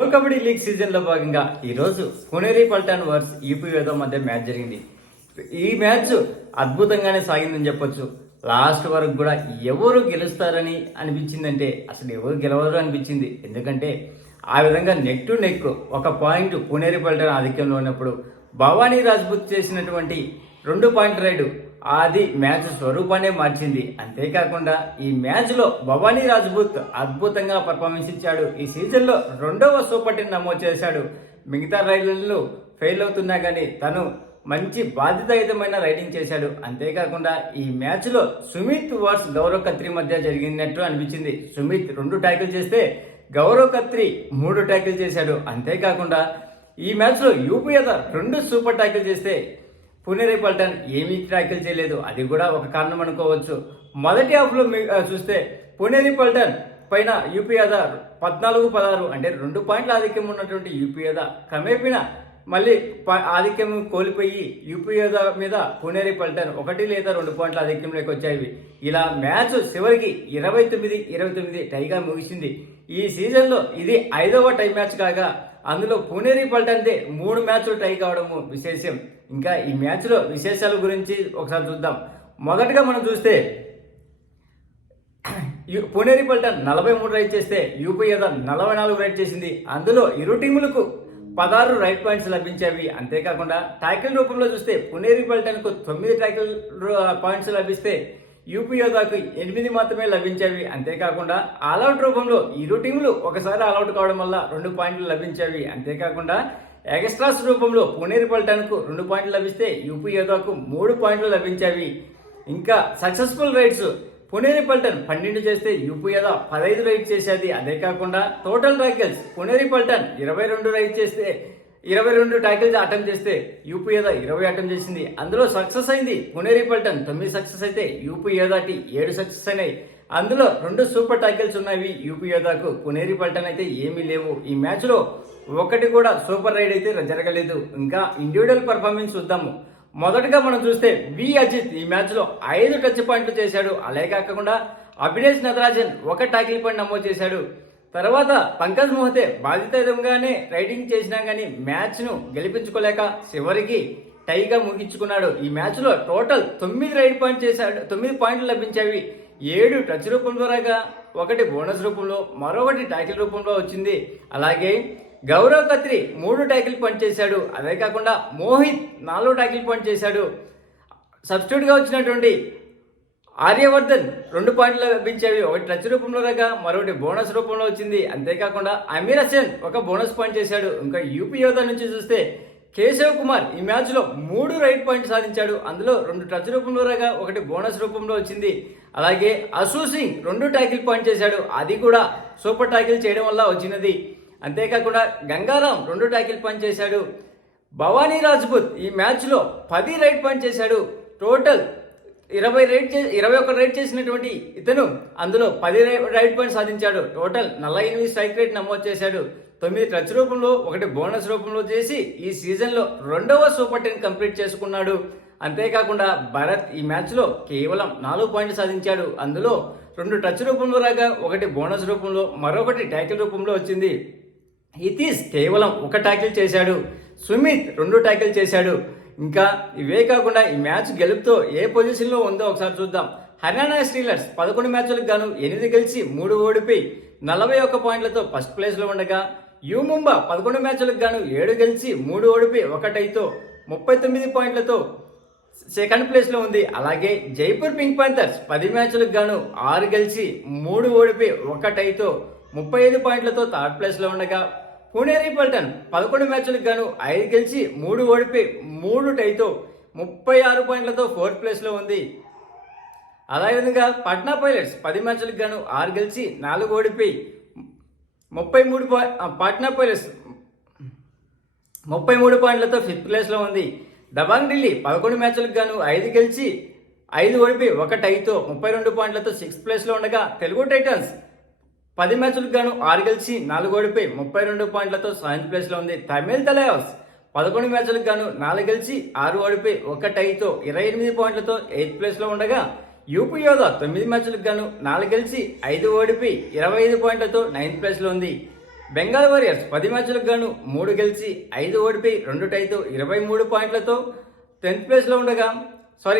Pro kabaddi league season లో భాగంగా ఈ రోజు పునేరి పల్టాన్ వర్స్ యూపీ వేదో మధ్య మ్యాచ్ జరిగింది. ఈ మ్యాచ్ అద్భుతంగానే సాగిందని చెప్పొచ్చు. లాస్ట్ వరకు కూడా ఎవరు గెలుస్తారని అనిపించిందంటే అసలు ఎవరు గెలవరు అనిపించింది. ఎందుకంటే ఆ విధంగా నెక్ టు నెక్ ఒక పాయింట్ పునేరి పల్టాన్ ఆధిక్యంలో ఉన్నప్పుడు భవానీ రాజ్పుత్ చేసినటువంటి 2 పాయింట్ రైడ్ అది మ్యాచ్ స్వరూపాన్ని మార్చింది. అంతేకాకుండా ఈ మ్యాచ్ లో భవానీ రాజ్పుత్ అద్భుతంగా పర్ఫార్మెన్స్ ఇచ్చాడు. ఈ సీజన్ లో 2వ సూపర్ 10 నమోదు చేశాడు. మిగతా రైడర్లు ఫెయిల్ అవుతున్నా కానీ తను మంచి బాధ్యతాయుతమైన రైడింగ్ చేశాడు. అంతేకాకుండా ఈ మ్యాచ్ లో సుమిత్ వర్స్ గౌరవ్ ఖత్రి మధ్య జరిగినట్టు అనిపించింది. సుమిత్ 2 ట్యాకిల్ చేస్తే గౌరవ్ ఖత్రి 3 ట్యాకిల్ చేశాడు. అంతేకాకుండా ఈ మ్యాచ్ లో యూపీ యాదవ్ 2 సూపర్ ట్యాకిల్ చేస్తే పునేరి పల్టాన్ ఏమీ ట్యాకిల్ చేయలేదు. అది కూడా ఒక కారణం అనుకోవచ్చు. మొదటి హాఫ్ లో చూస్తే పునేరి పల్టాన్ పైన యూపీ యాదవ్ 14-16 అంటే 2 పాయింట్ల ఆధిక్యం ఉన్నటువంటి యూపీ యాదవ్ క్రమేపిన మళ్ళీ ఆధిక్యం కోల్పోయి యూపీ యాదవ్ మీద పునేరి పల్టాన్ 1 లేదా 2 పాయింట్ల ఆధిక్యంలోకి వచ్చాయి. ఇలా మ్యాచ్ చివరికి 29-29 టైగా ముగిసింది. ఈ సీజన్ లో ఇది 5వ టై మ్యాచ్ కాగా అందులో పునేరి పల్టాన్దే 3 మ్యాచ్లు టై కావడము విశేషం. ఇంకా ఈ మ్యాచ్ లో విశేషాల గురించి ఒకసారి చూద్దాం. మొదటగా మనం చూస్తే పునేరి పల్టాన్ 43 రైడ్ చేస్తే యూపీ యాదవ్ 44 రైడ్ చేసింది. అందులో ఇరు టీములకు 16 రైట్ పాయింట్స్ లభించేవి. అంతేకాకుండా ట్యాకిల్ రూపంలో చూస్తే పునేరి పల్టాన్ కు 9 ట్యాకిల్ పాయింట్స్ లభిస్తే యూపీ యాదవ్కు 8 మాత్రమే లభించేవి. అంతేకాకుండా ఆల్అౌట్ రూపంలో ఇరు టీములు ఒకసారి ఆల్అౌట్ కావడం వల్ల 2 పాయింట్లు లభించేవి. అంతేకాకుండా ఎక్స్ట్రాస్ రూపంలో పునేరి పల్టాన్ కు 2 పాయింట్లు లభిస్తే యూపీ యాదవ్కు 3 పాయింట్లు లభించేవి. ఇంకా సక్సెస్ఫుల్ రైడ్స్ పునేరి పల్టాన్ 12 చేస్తే యూపీ యాదవ్ 15 రైడ్ చేసేది. అదే కాకుండా total tackles Puneri Paltan 22 raid చేస్తే 22 ట్యాకిల్స్ అటెంప్ట్ చేస్తే యూపీ యాదవ్ 20 అటెంప్ట్ చేసింది. అందులో సక్సెస్ అయింది పునేరి పల్టాన్ 9 సక్సెస్ అయితే యూపీ యాదవ్ 7 సక్సెస్ అయినాయి. అందులో 2 సూపర్ ట్యాకిల్స్ ఉన్నాయి యూపీ యాదవ్కు. పునేరి పల్టాన్ అయితే ఏమీ లేవు. ఈ మ్యాచ్ లో 1 కూడా సూపర్ రైడ్ అయితే జరగలేదు. ఇంకా ఇండివిజువల్ పర్ఫార్మెన్స్ చూద్దాము. మొదటగా మనం చూస్తే వి అజిత్ ఈ మ్యాచ్ లో 5 టచ్ పాయింట్లు చేశాడు. అలాగే కాకుండా అభినేష్ నటరాజన్ 1 ట్యాకిల్ పాయింట్ నమోదు చేశాడు. తర్వాత పంకజ్ మోహతే బాధితంగానే రైడింగ్ చేసినా గానీ మ్యాచ్ ను గెలిపించుకోలేక చివరికి టైగా ముగించుకున్నాడు. ఈ మ్యాచ్ లో టోటల్ 9 రైడ్ పాయింట్ చేశాడు. 9 పాయింట్లు లభించేవి. 7 టచ్ రూపంలో రాగా 1 బోనస్ రూపంలో మరొకటి ట్యాకిల్ రూపంలో వచ్చింది. అలాగే గౌరవ్ ఖత్రి 3 ట్యాకిల్ పాయింట్ చేశాడు. అదే కాకుండా మోహిత్ 4 ట్యాకిల్ పాయింట్ చేశాడు. సబ్స్టిట్యూట్ గా వచ్చినటువంటి ఆర్యవర్ధన్ 2 పాయింట్లు లభించేవి. 1 టచ్ రూపంలో రాగా మరొకటి బోనస్ రూపంలో వచ్చింది. అంతేకాకుండా అమీర్ హసన్ 1 బోనస్ పాయింట్ చేశాడు. ఇంకా యూపీ యాదవ్ నుంచి చూస్తే కేశవ్ కుమార్ ఈ మ్యాచ్ లో 3 రైడ్ పాయింట్ సాధించాడు. అందులో 2 టచ్ రూపంలో రాగా 1 బోనస్ రూపంలో వచ్చింది. అలాగే అశు సింగ్ 2 ట్యాకిల్ పాయింట్ చేశాడు. అది కూడా సూపర్ ట్యాకిల్ చేయడం వల్ల వచ్చినది. అంతేకాకుండా గంగారాం 2 ట్యాకిల్ పాయింట్ చేశాడు. భవానీ రాజ్పుత్ ఈ మ్యాచ్ లో 10 రైడ్ పాయింట్ చేశాడు. టోటల్ 21 రైడ్ చేసినటువంటి ఇతను అందులో 10 రైడ్ పాయింట్ సాధించాడు. టోటల్ 48 స్ట్రైక్ రేట్ నమోదు చేశాడు. 9 టచ్ రూపంలో 1 బోనస్ రూపంలో చేసి ఈ సీజన్ లో 2వ సూపర్ 10 కంప్లీట్ చేసుకున్నాడు. అంతేకాకుండా భరత్ ఈ మ్యాచ్ లో కేవలం 4 పాయింట్లు సాధించాడు. అందులో 2 టచ్ రూపంలో రాగా 1 బోనస్ రూపంలో మరొకటి ట్యాకిల్ రూపంలో వచ్చింది. హితీష్ కేవలం 1 ట్యాకిల్ చేశాడు. సుమిత్ 2 ట్యాకిల్ చేశాడు. ఇంకా ఇవే కాకుండా ఈ మ్యాచ్ గెలుపుతో ఏ పొజిషన్ లో ఉందో ఒకసారి చూద్దాం. హర్యానా స్టీలర్స్ 11 మ్యాచ్లకు గాను 8 గెలిచి 3 ఓడిపోయి 41 పాయింట్లతో ఫస్ట్ ప్లేస్ లో ఉండగా యూ ముంబా 11 మ్యాచ్లకు గాను 7 గెలిచి 3 ఓడిపోయి 1 టైతో 39 పాయింట్లతో సెకండ్ ప్లేస్ లో ఉంది. అలాగే జైపూర్ పింక్ పాంథర్స్ 10 మ్యాచ్లకు గాను 6 గెలిచి 3 ఓడిపోయి 1 టైతో 35 పాయింట్లతో థర్డ్ ప్లేస్ లో ఉండగా పునేరి పల్టాన్ 11 మ్యాచ్లకు గాను 5 గెలిచి 3 ఓడిపోయి 3 టైతో 36 పాయింట్లతో ఫోర్త్ ప్లేస్ లో ఉంది. అదేవిధంగా పట్నా పైలట్స్ 10 మ్యాచ్లకు గాను 6 గెలిచి 4 ఓడిపోయి 33 పట్నా పైలట్స్ 33 పాయింట్లతో ఫిఫ్త్ ప్లేస్ లో ఉంది. దబాంగ్ ఢిల్లీ 11 మ్యాచ్లకు గాను 5 గెలిచి 5 ఓడిపోయి 1 టైతో 32 పాయింట్లతో సిక్స్త్ ప్లేస్ లో ఉండగా తెలుగు టైటన్స్ 10 మ్యాచ్లకు గాను 6 గెలిచి 4 ఓడిపోయి 32 పాయింట్లతో సెవెంత్ ప్లేస్ లో ఉంది. తమిళ్ తలయాస్ 11 మ్యాచ్లకు గాను 4 గెలిచి 6 ఓడిపోయి 1 టైతో 28 పాయింట్లతో ఎయిత్ ప్లేస్ లో ఉండగా యూపీ యాదవ్ 9 మ్యాచ్లకు గాను 4 గెలిచి 5 ఓడిపోయి 25 పాయింట్లతో నైన్త్ ప్లేస్ లో ఉంది. బెంగాల్ వారియర్స్ 10 మ్యాచ్లకు గాను 3 గెలిచి 5 ఓడిపోయి 2 టైతో 23 పాయింట్లతో 10th ప్లేస్లో ఉండగా,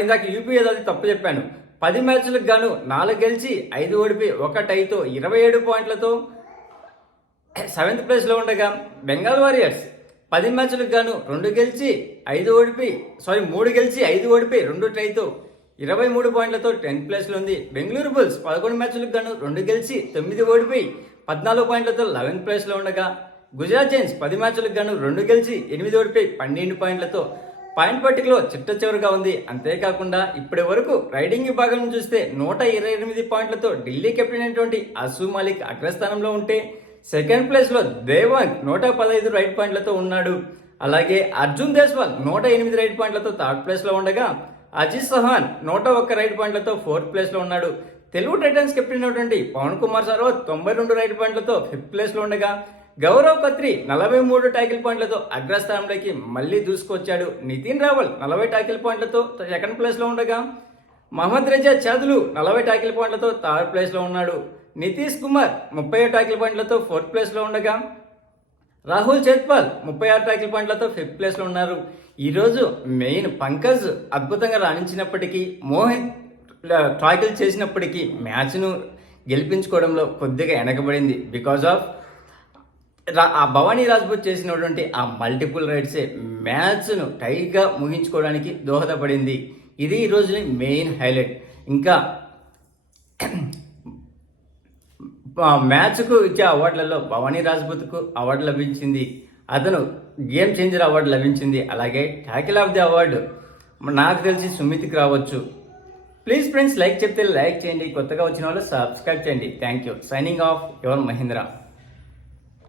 ఇందాక యూపీ అది తప్పు చెప్పాను. 10 మ్యాచ్లకు గాను 4 గెలిచి 5 ఓడిపోయి 1 టైతో 27 పాయింట్లతో 7th ప్లేస్లో ఉండగా, బెంగాల్ వారియర్స్ 10 మ్యాచ్లకు గాను 2 గెలిచి 5 ఓడిపోయి 3 గెలిచి 5 ఓడిపోయి 2 టైతో 23 పాయింట్లతో 10th ప్లేస్లో ఉంది. బెంగళూరు బుల్స్ 11 మ్యాచ్లకు గాను 2 గెలిచి 9 ఓడిపోయి 14 పాయింట్లతో 11th ప్లేస్లో ఉండగా, గుజరాత్ జైన్స్ 10 మ్యాచ్లకు గాను 2 గెలిచి 8 ఓడిపోయి 12 పాయింట్లతో పాయింట్ పట్టికలో చిట్ట చివరిగా ఉంది. అంతేకాకుండా ఇప్పటి వరకు రైడింగ్ విభాగం చూస్తే 128 పాయింట్లతో ఢిల్లీ కెప్టెన్ అయినటువంటి అసు మాలిక్ అగ్రస్థానంలో ఉంటే, సెకండ్ ప్లేస్లో దేవాంగ్ 115 రైట్ పాయింట్లతో ఉన్నాడు. అలాగే అర్జున్ దేశ్వాల్ 108 రైట్ పాయింట్లతో థర్డ్ ప్లేస్లో ఉండగా, అజిత్ చౌహాన్ 101 రైట్ పాయింట్లతో 4th ప్లేస్లో ఉన్నాడు. తెలుగు టైటన్స్ కెప్టెన్ అయినటువంటి పవన్ కుమార్ సర్వత్ 92 రైట్ పాయింట్లతో 5th ప్లేస్లో ఉండగా, గౌరవ్ ఖత్రి 43 ట్యాకిల్ పాయింట్లతో అగ్రస్థానంలోకి మళ్లీ దూసుకొచ్చాడు. నితిన్ రావల్ 40 ట్యాకిల్ పాయింట్లతో 2nd ప్లేస్లో ఉండగా, మహమ్మద్ రేజా చాదులు 40 ట్యాకిల్ పాయింట్లతో 3rd ప్లేస్లో ఉన్నాడు. నితీష్ కుమార్ 30 ట్యాకిల్ పాయింట్లతో 4th ప్లేస్లో ఉండగా, రాహుల్ చేత్పాల్ 36 ట్యాకిల్ పాయింట్లతో 5th ప్లేస్లో ఉన్నారు. ఈరోజు మెయిన్ పంకజ్ అద్భుతంగా రాణించినప్పటికీ, మోహిత్ ట్యాకిల్ చేసినప్పటికీ మ్యాచ్ను గెలిపించుకోవడంలో కొద్దిగా వెనకబడింది. బికాజ్ ఆఫ్ ఆ భవానీ రాజ్పూత్ చేసినటువంటి ఆ మల్టిపుల్ రైడ్సే మ్యాచ్ను టైట్గా ముగించుకోవడానికి దోహదపడింది. ఇది ఈ రోజుని మెయిన్ హైలైట్. ఇంకా మ్యాచ్కు ఇచ్చే అవార్డులలో భవానీ రాజ్పూత్కు అవార్డు లభించింది. అతను గేమ్ చేంజర్ అవార్డు లభించింది. అలాగే ట్యాకిల్ ఆఫ్ ది అవార్డు నాకు తెలిసి సుమిత్కి రావచ్చు. ప్లీజ్ ఫ్రెండ్స్, లైక్ చెప్తే లైక్ చేయండి, కొత్తగా వచ్చిన వాళ్ళు సబ్స్క్రైబ్ చేయండి. Thank you. Signing off your Mahindra.